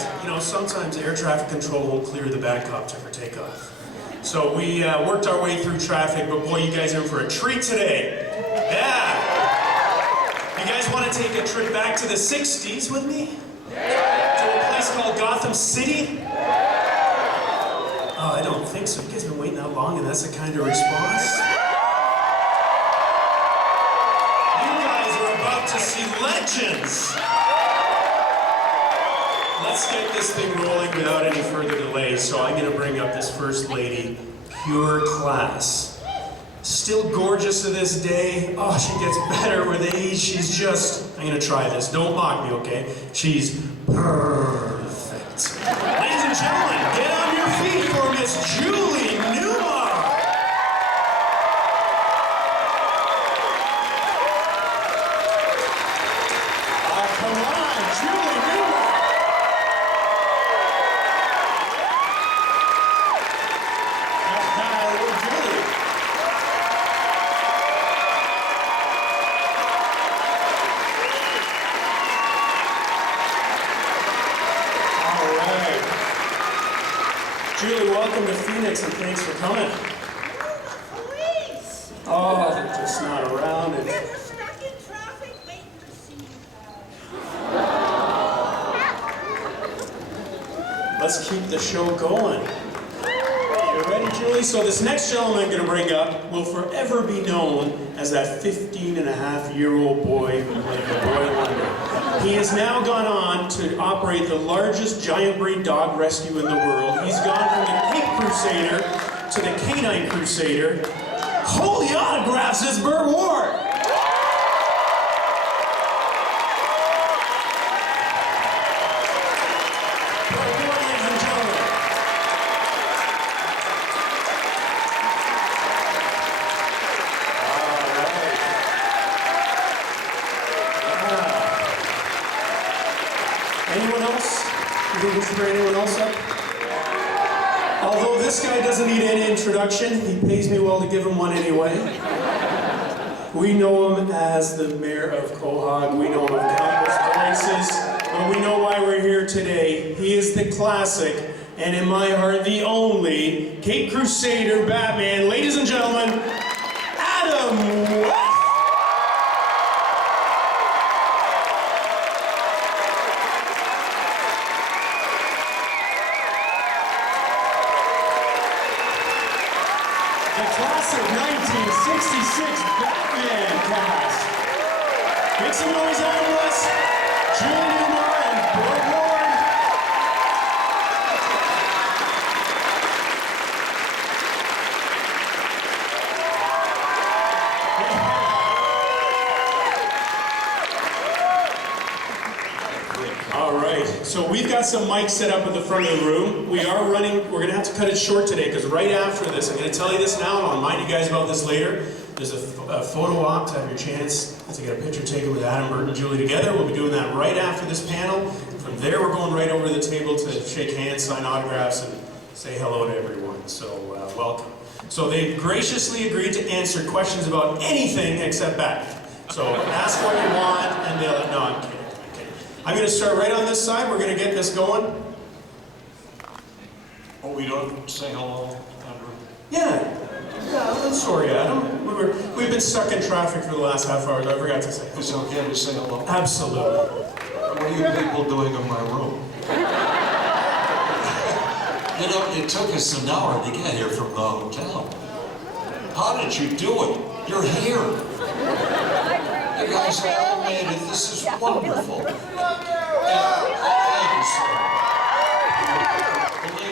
guys, you know, sometimes air traffic control won't clear the Badcopter for takeoff. So we worked our way through traffic, but boy, you guys are in for a treat today. Yeah! You guys want to take a trip back to the 60s with me? To a place called Gotham City? Oh, I don't think so. You guys have been waiting that long and that's the kind of response? You guys are about to see legends! Let's get this thing rolling without any further delay. So I'm going to bring up this first lady, pure class. Still gorgeous to this day. Oh, she gets better with age. She's just, I'm going to try this. Don't mock me, okay? She's perfect. Ladies and gentlemen, get on your feet for Miss Julie Newmar. Oh, come on, Julie Newmar. Julie, welcome to Phoenix and thanks for coming. Police! Oh, they're just not around. We're stuck in traffic waiting to see you guys. Let's keep the show going. You ready, Julie? So this next gentleman I'm going to bring up will forever be known as that 15-and-a-half-year-old boy who played the Boy Wonder. He has now gone on to operate the largest giant breed dog rescue in the world. He's gone from the Cape Crusader to the Canine Crusader. Holy autographs is Burt Ward! Burt Ward, ladies and gentlemen. Anyone else? You think we should bring anyone else up? Although this guy doesn't need any introduction, he pays me well to give him one anyway. We know him as the mayor of Quahog. We know him of countless places, but we know why we're here today. He is the classic, and in my heart, the only Cape Crusader Batman. Ladies and gentlemen, Adam! Classic 1966 Batman cast. Make some noise, Animals. Jonny Newmar and Burt Ward. All right, so we've got some mics set up at the front of the room. We're going to have to cut it short today because right after this, I'm going to tell you this now, and I'll remind you guys about this later. There's a photo op to have your chance to get a picture taken with Adam, Burt, and Julie together. We'll be doing that right after this panel. From there, we're going right over to the table to shake hands, sign autographs, and say hello to everyone. So, welcome. So they've graciously agreed to answer questions about anything except Batman. So ask what you want, and they'll... No, I'm kidding. I'm going to start right on this side. We're going to get this going. Oh, we don't say hello, Andrew? Yeah, I'm sorry, Adam. We've been stuck in traffic for the last half hour. I forgot to say. Is it okay to say hello? Absolutely. What are you people doing in my room? You know, it took us an hour to get here from the hotel. How did you do it? You're here. You guys all made it. This is wonderful. And, thank you, sir.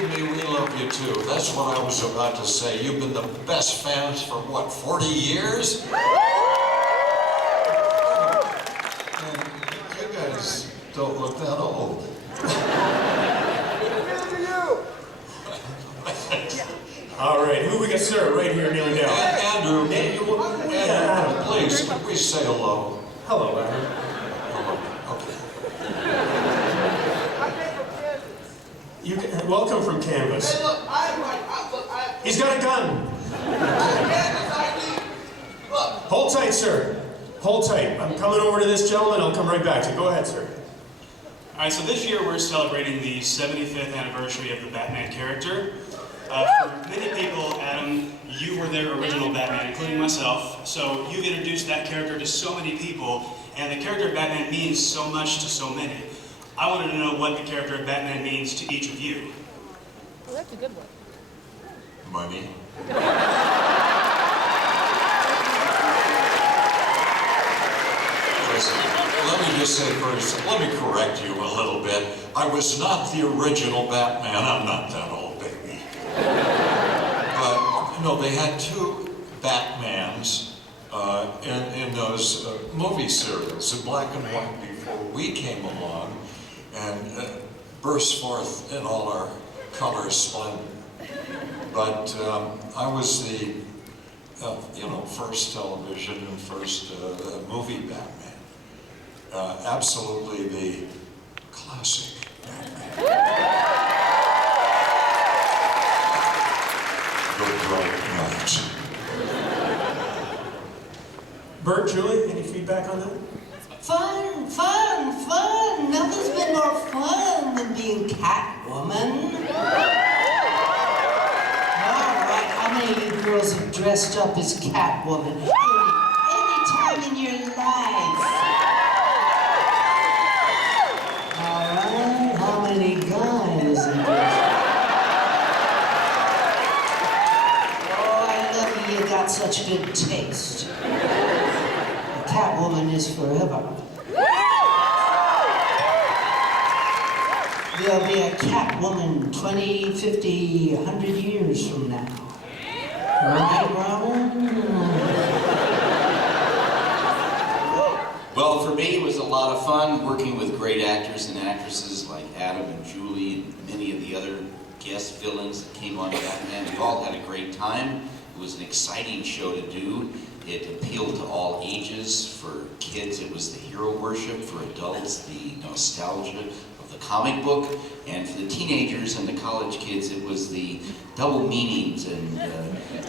Believe me, we love you too. That's what I was about to say. You've been the best fans for, what, 40 years? And you guys don't look that old. All right, who we got, sir? Right here, kneeling down. Andrew, please, can we say hello? Hello, Adam. You can, welcome from Canvas. Hey, look, He's got a gun. Look. Hold tight, sir. Hold tight. I'm coming over to this gentleman. I'll come right back to you. Go ahead, sir. All right, so this year we're celebrating the 75th anniversary of the Batman character. For many people, Adam, you were their original Batman, including myself. So you've introduced that character to so many people, and the character of Batman means so much to so many. I wanted to know what the character of Batman means to each of you. Well, that's a good one. Money. Let me just say first, let me correct you a little bit. I was not the original Batman. I'm not that old, baby. But, no, they had two Batmans in those movie serials, in black and white, before we came along and burst forth in all our color splendor. But I was the, first television and first movie Batman. Absolutely the classic Batman. Good bright night. Burt, Julie, any feedback on that? Fun, fun, fun. Nothing's been more fun than being Catwoman. All right, how many of you girls have dressed up as Catwoman? Any time in your life? All right, how many guys have dressed up? Oh, I love you got such good taste. Catwoman is forever. There'll be a Catwoman 20, 50, 100 years from now. Right, Robin? Well, for me, it was a lot of fun working with great actors and actresses like Adam and Julie and many of the other guest villains that came on Batman. We all had a great time. It was an exciting show to do. It appealed to all ages. For kids, it was the hero worship. For adults, the nostalgia of the comic book. And for the teenagers and the college kids, it was the double meanings and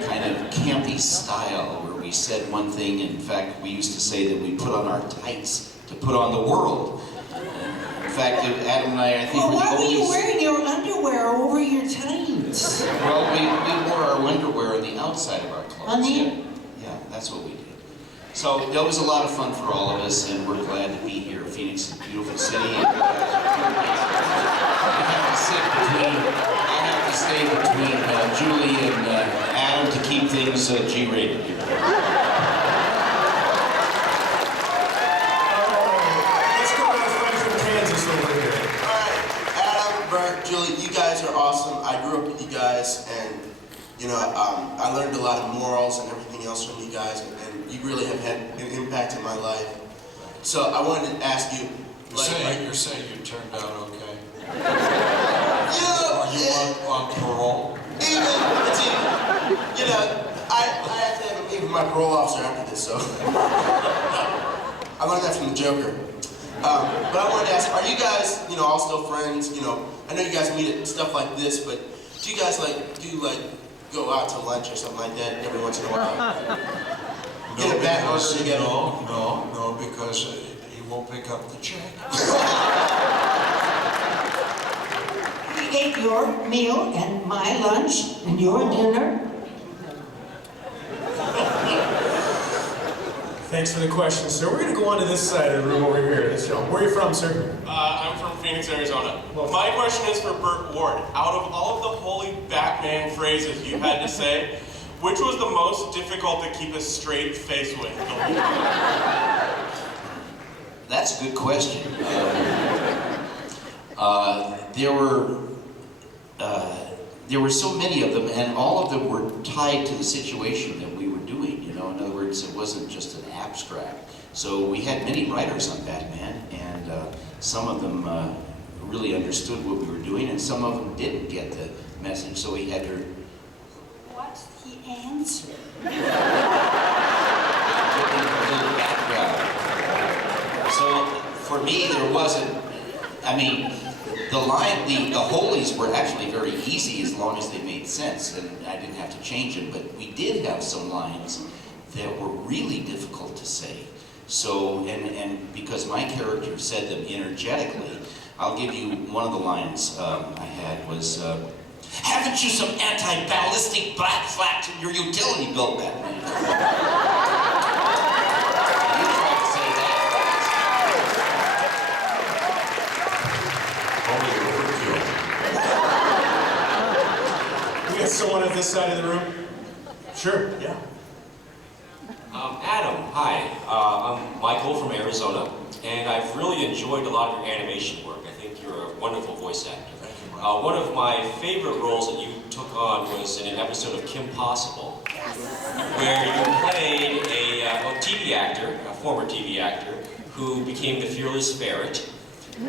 kind of campy style where we said one thing. In fact, we used to say that we put on our tights to put on the world. In fact, Adam and I think Well, why were you only... wearing your underwear over your tights? Well, we wore our underwear on the outside of our clothes. On the- Yeah, that's what we did. So that was a lot of fun for all of us, and we're glad to be here. Phoenix is a beautiful city. And I have to stay between Julie and Adam to keep things G-rated here. Let's go to our friend from Kansas over here. Alright, Adam, Burt, Julie, you guys are awesome. I grew up with you guys, and I learned a lot of morals and everything else from you guys, and you really have had an impact in my life. So I wanted to ask you, You're saying you turned out okay? Yeah, Are you on parole? even, I have to have a meeting with my parole officer after this, so. I learned that from the Joker. But I wanted to ask, are you guys, all still friends? I know you guys meet at stuff like this, but do you guys go out to lunch or something like that every once in a while? Get a bat order together? No, because he won't pick up the check. We ate your meal and my lunch and your dinner. Thanks for the question, sir. We're going to go on to this side of the room over here. This gentleman. Where are you from, sir? I'm from Phoenix, Arizona. My question is for Burt Ward. Out of all of the holy Batman phrases you had to say, which was the most difficult to keep a straight face with? That's a good question. There were so many of them, and all of them were tied to the situation that we were doing. In other words, it wasn't just an abstract. So we had many writers on Batman, and some of them really understood what we were doing, and some of them didn't get the message. So we had to. What's the answer? So for me, there wasn't. The holies were actually very easy as long as they made sense, and I didn't have to change them. But we did have some lines that were really difficult to say. So, and because my character said them energetically, I'll give you one of the lines I had was, haven't you some anti-ballistic black flaps in your utility belt, Batman? You tried to say that. Only overkill. We got someone at this side of the room? Sure, yeah. Adam, hi. I'm Michael from Arizona, and I've really enjoyed a lot of your animation work. I think you're a wonderful voice actor. Thank you, One of my favorite roles that you took on was in an episode of Kim Possible, where you played a TV actor, a former TV actor, who became the Fearless Ferret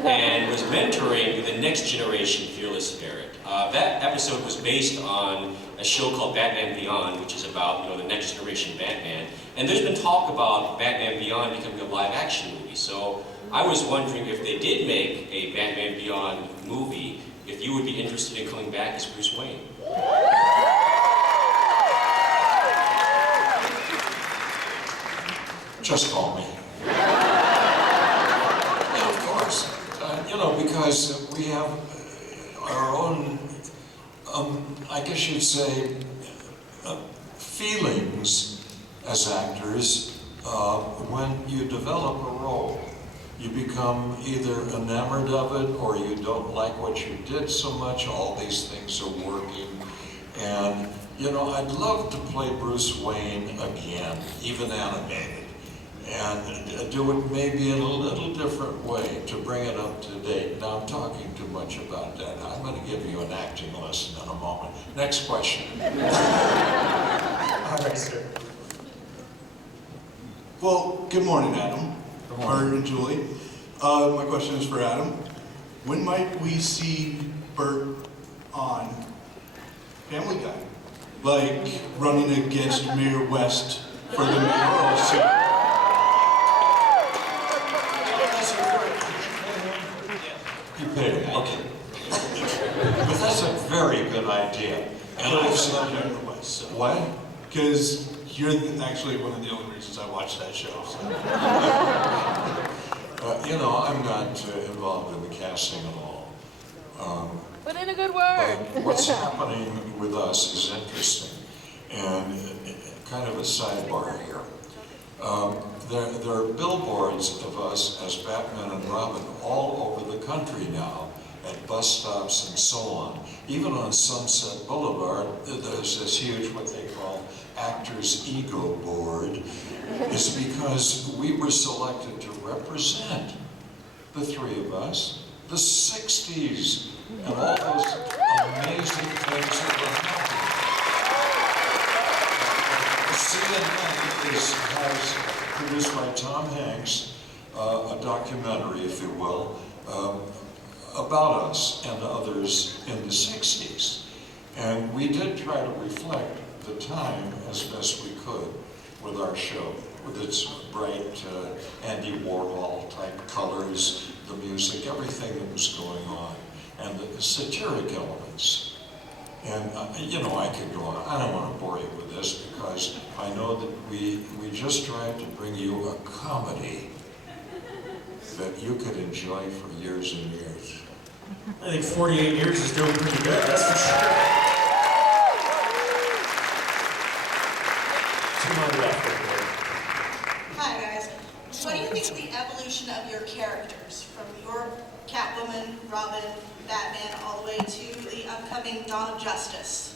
and was mentoring the next generation Fearless Ferret. That episode was based on a show called Batman Beyond, which is about the next generation Batman. And there's been talk about Batman Beyond becoming a live-action movie. So I was wondering if they did make a Batman Beyond movie, if you would be interested in coming back as Bruce Wayne. Just call me. Yeah, of course. Because we have our own, I guess you'd say, feelings as actors when you develop a role. You become either enamored of it or you don't like what you did so much. All these things are working. And, I'd love to play Bruce Wayne again, even animated. And do it maybe in a little different way to bring it up to date. Now, I'm talking too much about that. I'm going to give you an acting lesson in a moment. Next question. All right, sir. Well, good morning, Adam. Good morning. Burt and Julie. My question is for Adam. When might we see Burt on Family Guy? Like running against Mayor West for the mayoral seat? You paid him, okay. But that's a very good idea. And I've seen Mayor West, so. what? Because you're actually one of the only reasons I watched that show. So. I'm not involved in the casting at all. Put in a good word. But what's happening with us is interesting. And kind of a sidebar here. There are billboards of us as Batman and Robin all over the country now, at bus stops and so on. Even on Sunset Boulevard, there's this huge, what they call, actors' ego board. It's because we were selected to represent the three of us, the 60s, and all those amazing things that were happening. CNN has produced by Tom Hanks a documentary, if you will, about us and others in the 60s. And we did try to reflect the time as best we could with our show, with its bright Andy Warhol type colors, the music, everything that was going on, and the satiric elements. And, I could go on. I don't want to bore you with this because I know that we just tried to bring you a comedy that you could enjoy for years and years. I think 48 years is doing pretty good, that's for sure. 2 more left. Hi guys. What do you think of the evolution of your characters from your Catwoman, Robin, Batman, all the way to the upcoming Dawn of Justice?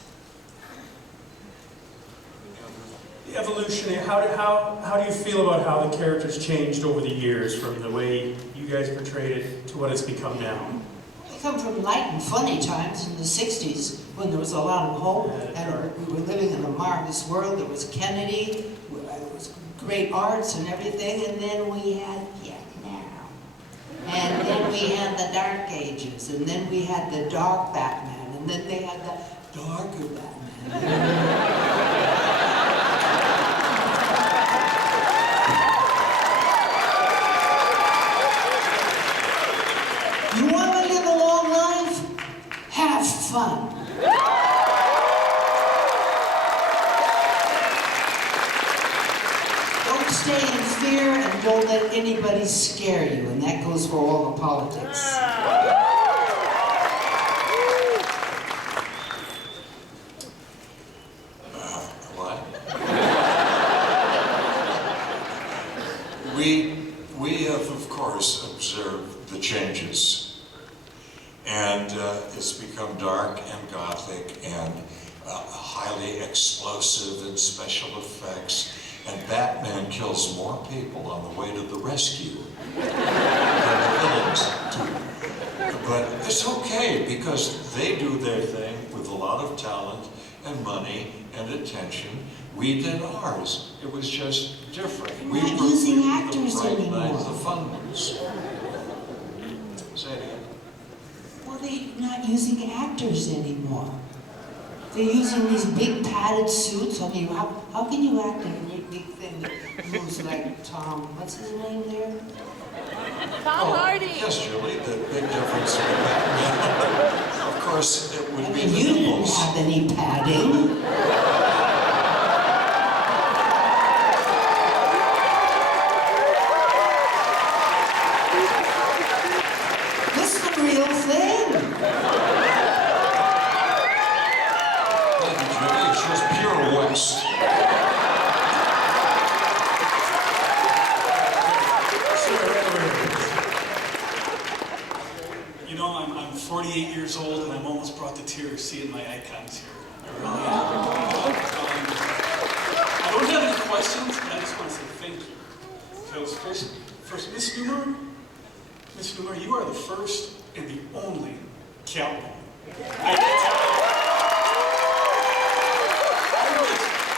The evolution, how do you feel about how the characters changed over the years from the way you guys portrayed it to what it's become now? I come from light and funny times in the 60s when there was a lot of hope and we were living in a marvelous world. There was Kennedy, there was great arts and everything, and then we had Vietnam. And then we had the Dark Ages, and then we had the Dark Batman, and then they had the Darker Batman. You want to live a long life? Have fun. Don't stay in fear and don't let anybody scare you, and that goes for all the politics. And it's become dark and gothic and highly explosive and special effects. And Batman kills more people on the way to the rescue than the villains do. But it's okay because they do their thing with a lot of talent and money and attention. We did ours. It was just different. We're not using actors the anymore. The fun ones. Say it again. Well, they're not using actors anymore. They're using these big padded suits. I mean, how can you act in a great big thing that moves like Tom? What's his name there? Tom Hardy. Yes, Julie, the big difference with Batman. Of course, it would I be mean, the you didn't nipples. have any padding. This is the real thing. Thank you, Julie. It shows pure West. You know, I'm 48 years old and I'm almost brought to tears seeing my icons here. I really am. I don't have any questions, but I just want to say thank you. Because first, Miss Newmar, you are the first and the only Catwoman. I can tell you.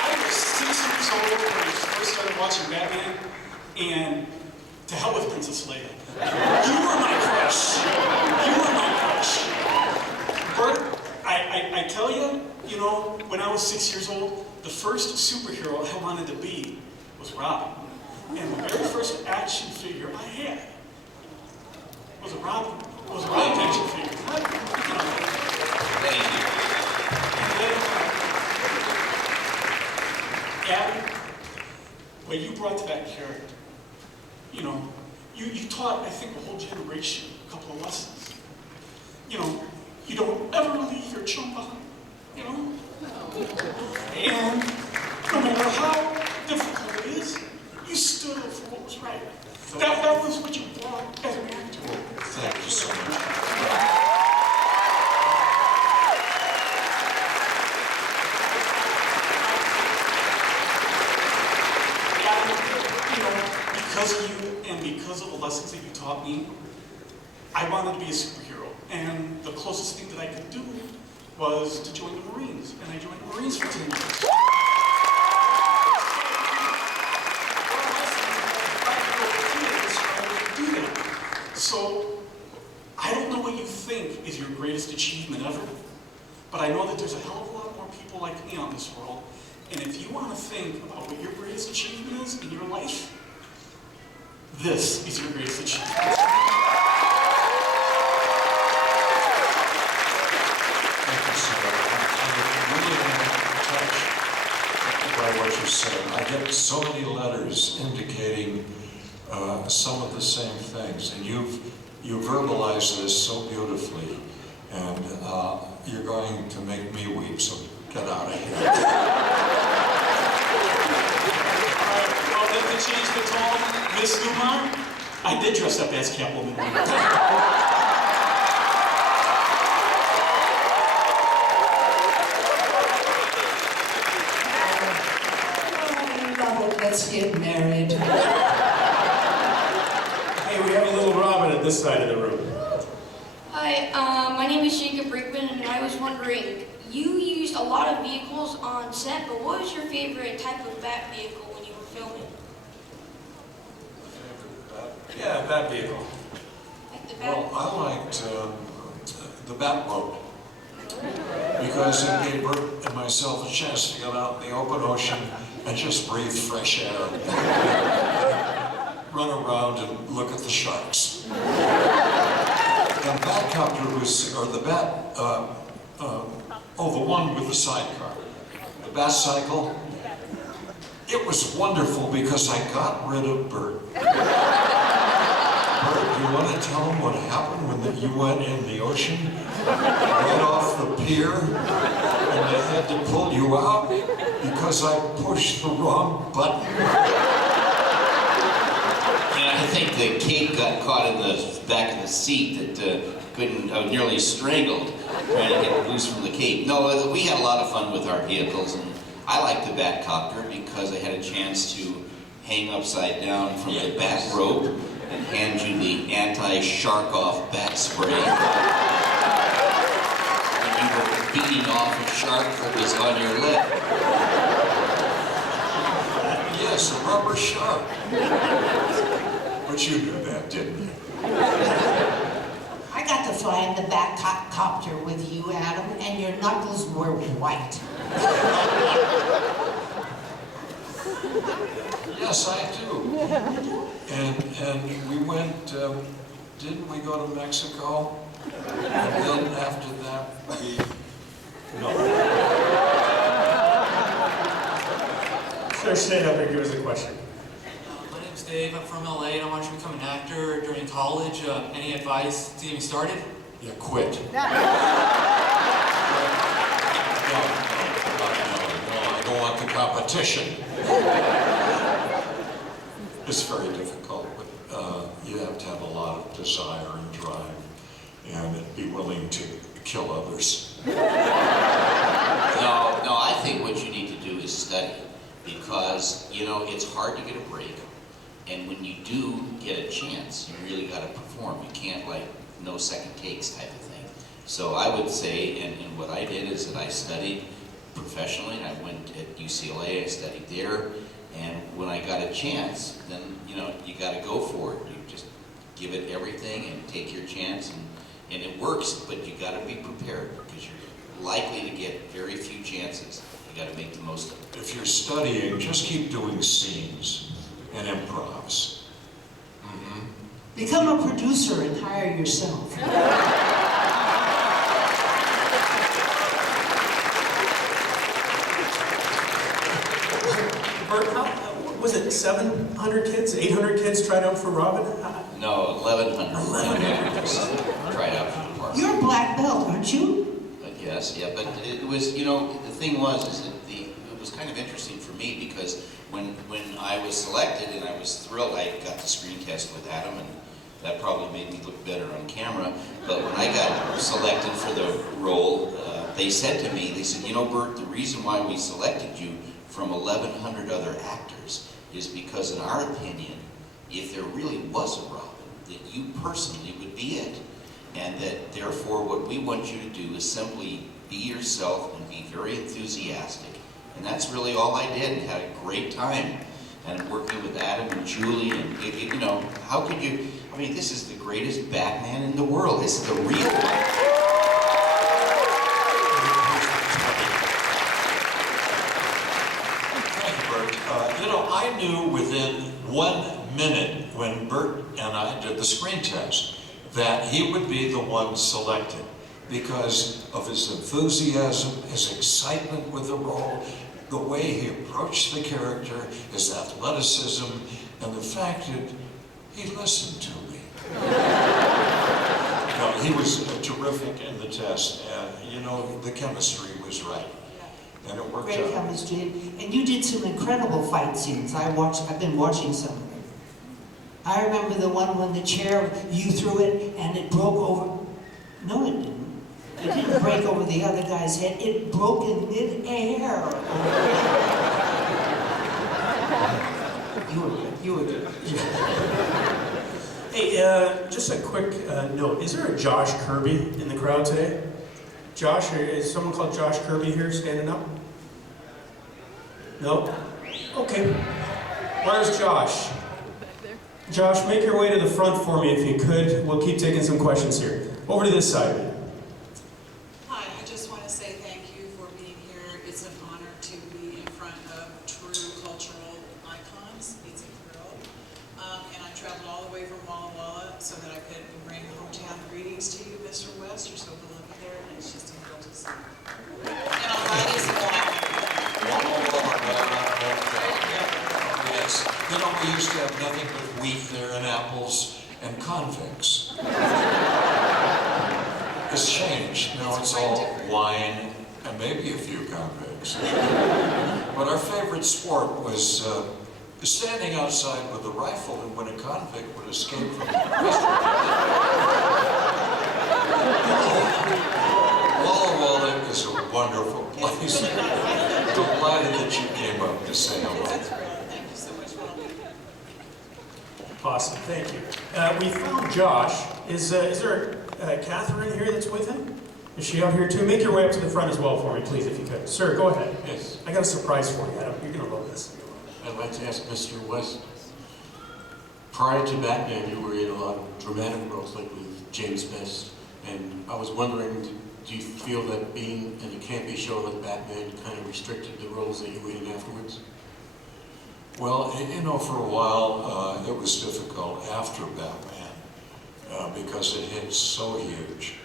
I was 6 years old when I first started watching Batman, and to hell with Princess Leia. You were my crush. You were my crush. Burt, I tell you, you know, when I was 6 years old, the first superhero I wanted to be was Robin. And the very first action figure I had was a Robin. Action figure. Thank you. And then, Adam, what you brought to that character, you know, you taught, I think, a whole generation a couple of lessons. You know, you don't ever leave your chum behind, you know? And no matter how difficult it is, you stood up for what was right. That was what you brought as an actor. Thank you so much. You know, because of you and because of the lessons that you taught me, I wanted to be a superhero. And the closest thing that I could do was to join the Marines. And I joined the Marines for 10 years. So, I don't know what you think is your greatest achievement ever, but I know that there's a hell of a lot more people like me on this world. And if you want to think about what your greatest achievement is in your life, this is your greatest achievement. Thank you, sir. I'm really touched by what you said. I get so many letters indicating some of the same things, and you verbalized this so beautifully, and you're going to make me weep, so get out of here. Well, then to change the tone, Miss Newmar, I did dress up as Catwoman. Let's get married. Hey, we have a little Robin at this side of the room. Hi, my name is Jacob Brickman, and I was wondering, you used a lot of vehicles on set, but what was your favorite type of bat vehicle when you were filming? Yeah, that vehicle. Like the bat? Well, I liked the Batboat, because it gave Bert and myself a chance to get out in the open ocean and just breathe fresh air. Run around and look at the sharks. The Batcopter was, or the Bat, the one with the sidecar. The Bat Cycle. It was wonderful because I got rid of Bert. Bert, you want to tell him what happened when you went in the ocean? Right off the pier, and they had to pull you out because I pushed the wrong button. I think the cape got caught in the back of the seat that couldn't, nearly strangled trying to get loose from the cape. No, we had a lot of fun with our vehicles, and I liked the Batcopter because I had a chance to hang upside down from the bat rope and hand you the anti-shark off bat spray. When you were beating off a shark that was on your lip. Yes, a rubber shark. But you knew that, didn't you? I got to fly in the Batcopter with you, Adam, and your knuckles were white. Yes, I do. And we went, didn't we go to Mexico? And then after that, no. Sir, stand up and give us a question. My name's Dave. I'm from LA and I want you to become an actor during college. Any advice to get me started? Yeah, quit. No, I don't want the competition. It's very difficult, but you have to have a lot of desire and drive and be willing to kill others. No, I think what you need to do is study, because, you know, it's hard to get a break, and when you do get a chance, you really got to perform. You can't, like, no second takes type of thing. So I would say, and what I did is that I studied professionally, and I went at UCLA, I studied there, and when I got a chance, then, you know, you got to go for it. You just give it everything and take your chance, and it works, but you got to be prepared, because you're likely to get very few chances. You got to make the most of it. If you're studying, just keep doing scenes and improvs. Become a producer and hire yourself. Burt, was it 700 kids, 800 kids tried out for Robin? No, 1,100 tried out for the part. You're a black belt, aren't you? Yes, yeah, but it was, you know, the thing was, is that it was kind of interesting for me, because when I was selected, and I was thrilled, I got the screen test with Adam, and that probably made me look better on camera, but when I got selected for the role, they said to me, they said, you know, Burt, the reason why we selected you from 1,100 other actors is because, in our opinion, if there really was a Robin, that you personally would be it. And that, therefore, what we want you to do is simply be yourself and be very enthusiastic. And that's really all I did, and had a great time. And working with Adam and Julie, and, you know, how could you, I mean, this is the greatest Batman in the world. This is the real one. You know, I knew within 1 minute when Burt and I did the screen test that he would be the one selected because of his enthusiasm, his excitement with the role, the way he approached the character, his athleticism, and the fact that he listened to me. No, he was terrific in the test, and you know, the chemistry was right. And it worked out. Great chemistry. And you did some incredible fight scenes. I've been watching some of them. I remember the one when the chair, you threw it and it broke over. No, it didn't. It didn't break over the other guy's head. It broke in mid-air. You were good. Hey, just a quick note. Is there a Josh Kirby in the crowd today? Josh, is someone called Josh Kirby here standing up? No? Okay. Where's Josh? Josh, make your way to the front for me if you could. We'll keep taking some questions here. Over to this side. Hi, I just want to say thank you for being here. It's an honor to be in front of true cultural icons. It's a thrill. And I traveled all the way from Walla Walla so that I could bring hometown greetings to you, Mr. West. You're so beloved there, and it's just a thrill to see you. And I'll buy you some wine. Yes. You know, we used to have nothing but wheat there and apples and convicts. It's changed. Now it's all wine and maybe a few convicts. But our favorite sport was standing outside with a rifle, and when a convict would escape from the prison. Walla Walla is a wonderful place. Delighted that you came up to say hello. Thank you so much for all being here. Awesome, thank you. We found Josh. Is there Catherine here that's with him? Is she out here too? Make your way up to the front as well for me, please, if you could. Sir, go ahead. Yes. I got a surprise for you, Adam. You're going to love this. I'd like to ask Mr. West, prior to Batman, you were in a lot of dramatic roles, like with James Best, and I was wondering, do you feel that being in a campy show like Batman kind of restricted the roles that you were in afterwards? Well, you know, for a while, it was difficult after Batman, because it hit so huge.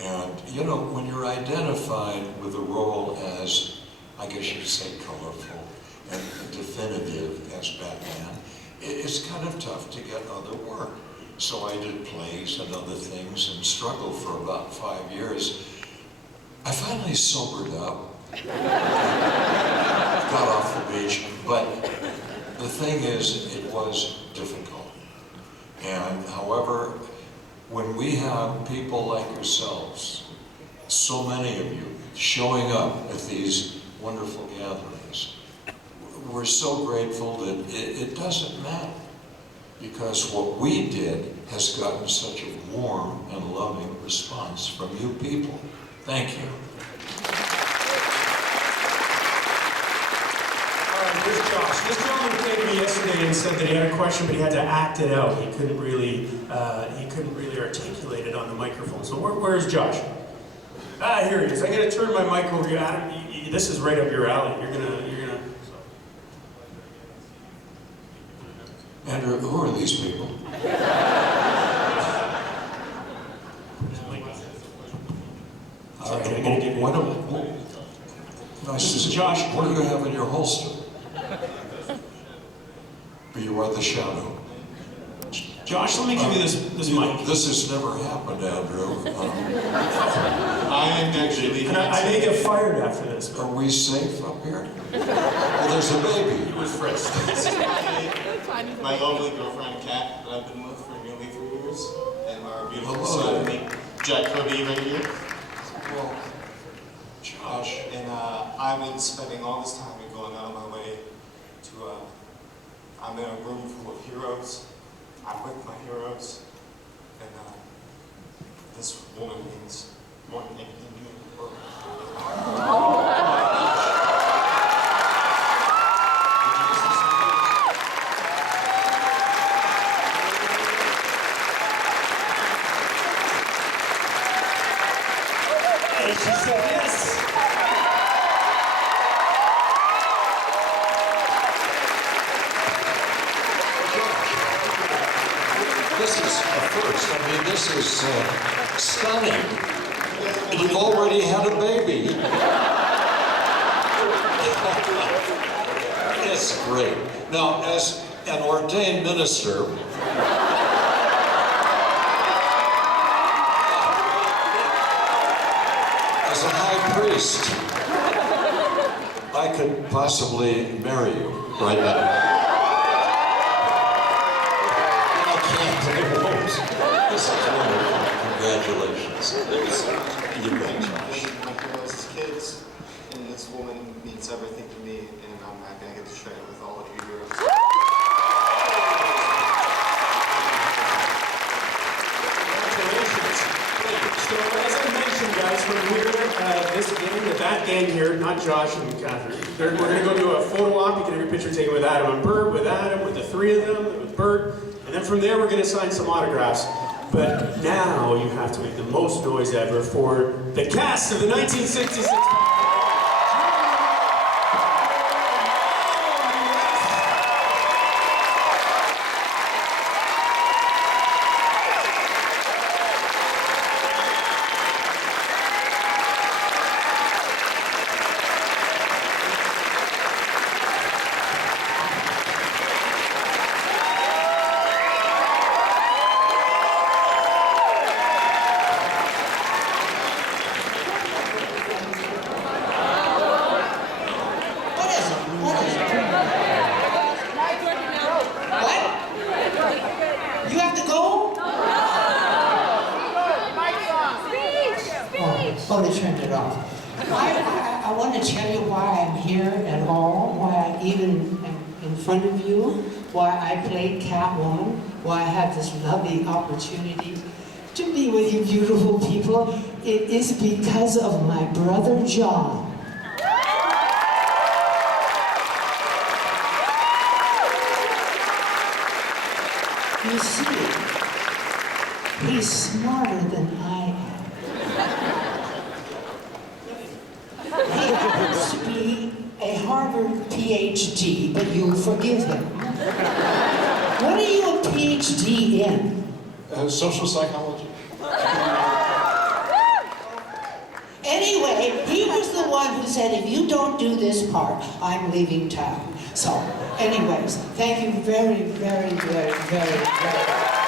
And, you know, when you're identified with a role as, I guess you'd say, colorful and definitive as Batman, it's kind of tough to get other work. So I did plays and other things and struggled for about 5 years. I finally sobered up, got off the beach, but the thing is, it was difficult. And however, when we have people like yourselves, so many of you, showing up at these wonderful gatherings, we're so grateful that it doesn't matter, because what we did has gotten such a warm and loving response from you people. Thank you. All right, here's Josh. This gentleman came to me yesterday and said that he had a question, but he had to act it out. He couldn't really articulate it on the microphone. So where is Josh? Here he is. I got to turn my mic over to you, Adam. This is right up your alley. You're gonna. Andrew, who are these people? All right, I'm gonna give you. Nice This to is see Josh. What do you have in your holster? But you are the shadow. Josh, let me give you this mic. This has never happened, Andrew. I'm actually... And I may get fired after this. Are we safe up here? Well, there's a baby. He was frisked. This is my lovely girlfriend, Kat, that I've been with for nearly 3 years, and our beautiful son, Jack Kirby, right here. Well, Josh. And I've been spending all this time and going out of my way to, I'm in a room full of heroes. I'm with my heroes, and this woman means more than anything in the world. And she said yes. This is a first. I mean, this is stunning. You've already had a baby. It's great. Now, as an ordained minister, as a high priest, I could possibly marry you right now. This is wonderful. Congratulations. You bet, Josh. My heroes as kids, and this woman means everything to me, and I'm happy I get to share it with all of you heroes. Congratulations. So, as I mentioned, guys, when we're this game, that gang here, not Josh and Catherine, we're going to go do a photo op. You can have your picture taken with Adam and Burt, with Adam, with the three of them, with Burt. And then from there, we're going to sign some autographs. But now you have to make the most noise ever for the cast of the 1966. Oh, they turned it off. I want to tell you why I'm here at all, why I even am in front of you, why I played Catwoman, why I had this lovely opportunity to be with you beautiful people. It is because of my brother John. You see, he's smarter than I am. He happens to be a Harvard PhD, but you'll forgive him. What are you a PhD in? Social psychology. Anyway, he was the one who said, if you don't do this part, I'm leaving town. So, anyways, thank you very, very, very, very, very much.